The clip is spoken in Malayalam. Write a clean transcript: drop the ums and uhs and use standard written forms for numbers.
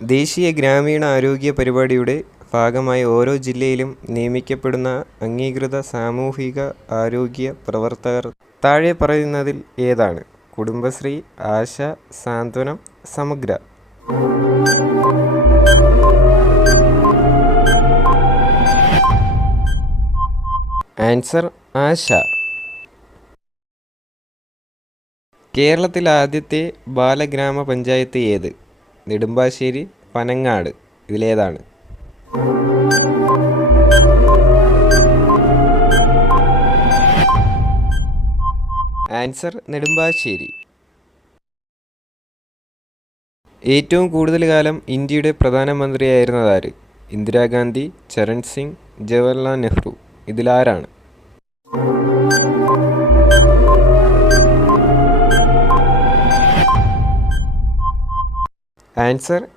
ദേശീയ ഗ്രാമീണ ആരോഗ്യ പരിപാടിയുടെ ഭാഗമായി ഓരോ ജില്ലയിലും നിയമിക്കപ്പെടുന്ന അംഗീകൃത സാമൂഹിക ആരോഗ്യ പ്രവർത്തകർ താഴെ പറയുന്നതിൽ ഏതാണ്? കുടുംബശ്രീ, ആശ, സാന്ത്വനം, സമഗ്ര. ആൻസർ ആശ. കേരളത്തിലെ ആദ്യത്തെ ബാലഗ്രാമപഞ്ചായത്ത് ഏത്? നെടുമ്പാശ്ശേരി, പനങ്ങാട്. ഇതിലേതാണ്? ആൻസർ നെടുമ്പാശ്ശേരി. ഏറ്റവും കൂടുതൽ കാലം ഇന്ത്യയുടെ പ്രധാനമന്ത്രിയായിരുന്നതാര്? ഇന്ദിരാഗാന്ധി, ചരൺ സിംഗ്, ജവഹർലാൽ നെഹ്റു. ഇതിലാരാണ്? ആൻസർ